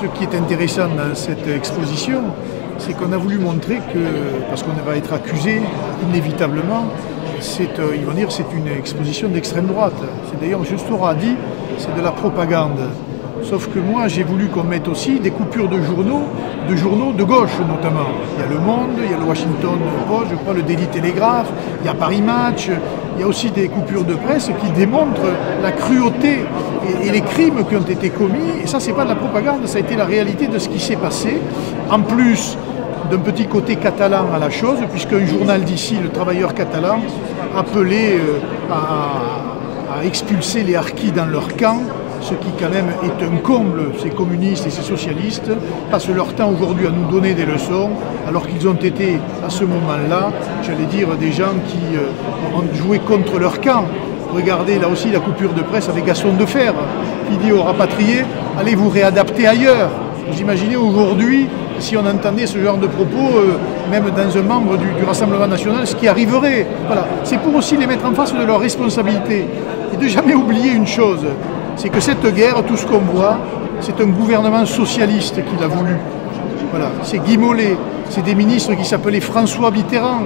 ce qui est intéressant dans cette exposition, c'est qu'on a voulu montrer que, parce qu'on va être accusé inévitablement, ils vont dire que c'est une exposition d'extrême droite. C'est d'ailleurs, M. Stora a dit, c'est de la propagande. Sauf que moi, j'ai voulu qu'on mette aussi des coupures de journaux de gauche notamment. Il y a Le Monde, il y a le Washington Post, je crois, le Daily Telegraph, il y a Paris Match, il y a aussi des coupures de presse qui démontrent la cruauté et les crimes qui ont été commis. Et ça, c'est pas de la propagande, ça a été la réalité de ce qui s'est passé. En plus d'un petit côté catalan à la chose, puisqu'un journal d'ici, le Travailleur catalan, appelait à expulser les harkis dans leur camp, ce qui quand même est un comble. Ces communistes et ces socialistes passent leur temps aujourd'hui à nous donner des leçons, alors qu'ils ont été à ce moment-là, j'allais dire, des gens qui ont joué contre leur camp. Regardez là aussi la coupure de presse avec Gaston Defferre, qui dit aux rapatriés, allez vous réadapter ailleurs. Vous imaginez aujourd'hui, si on entendait ce genre de propos, même dans un membre du Rassemblement national, ce qui arriverait. Voilà. C'est pour aussi les mettre en face de leurs responsabilités. Et de jamais oublier une chose, c'est que cette guerre, tout ce qu'on voit, c'est un gouvernement socialiste qui l'a voulu. Voilà. C'est Guy Mollet, c'est des ministres qui s'appelaient François Mitterrand,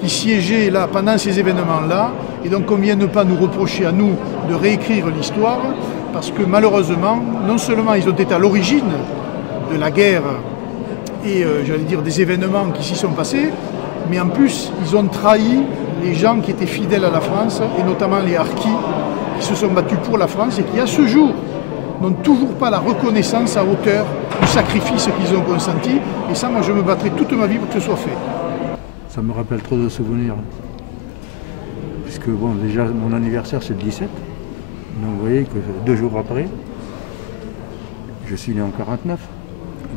qui siégeaient là pendant ces événements-là. Et donc on ne vienne pas nous reprocher à nous de réécrire l'histoire, parce que malheureusement, non seulement ils ont été à l'origine de la guerre et j'allais dire des événements qui s'y sont passés, mais en plus ils ont trahi les gens qui étaient fidèles à la France, et notamment les harkis, qui se sont battus pour la France et qui, à ce jour, n'ont toujours pas la reconnaissance à hauteur du sacrifice qu'ils ont consenti. Et ça, moi, je me battrai toute ma vie pour que ce soit fait. Ça me rappelle trop de souvenirs. Puisque, bon, déjà, mon anniversaire, c'est le 17. Donc, vous voyez que 2 jours après, je suis né en 49.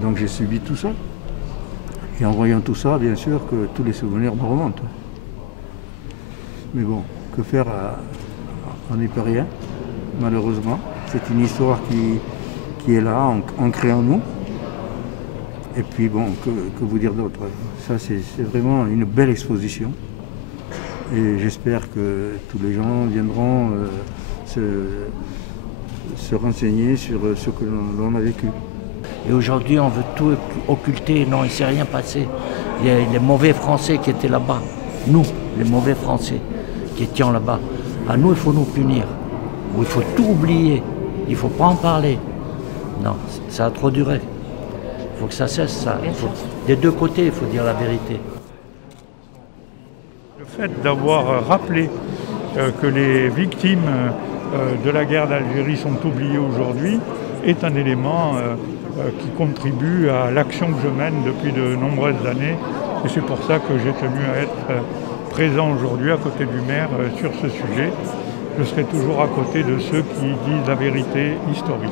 Donc, j'ai subi tout ça. Et en voyant tout ça, bien sûr que tous les souvenirs me remontent. Mais bon, que faire on n'y peut rien, malheureusement. C'est une histoire qui est là, ancrée en nous. Et puis bon, que vous dire d'autre? Ça, c'est vraiment une belle exposition. Et j'espère que tous les gens viendront se renseigner sur ce que l'on a vécu. Et aujourd'hui, on veut tout occulter. Non, il ne s'est rien passé. Il y a les mauvais Français qui étaient là-bas. Nous, les mauvais Français qui étions là-bas. À nous, il faut nous punir. Ou il faut tout oublier. Il ne faut pas en parler. Non, ça a trop duré. Il faut que ça cesse, ça. Des deux côtés, il faut dire la vérité. Le fait d'avoir rappelé que les victimes de la guerre d'Algérie sont oubliées aujourd'hui est un élément qui contribue à l'action que je mène depuis de nombreuses années. Et c'est pour ça que j'ai tenu à être présent aujourd'hui à côté du maire sur ce sujet. Je serai toujours à côté de ceux qui disent la vérité historique.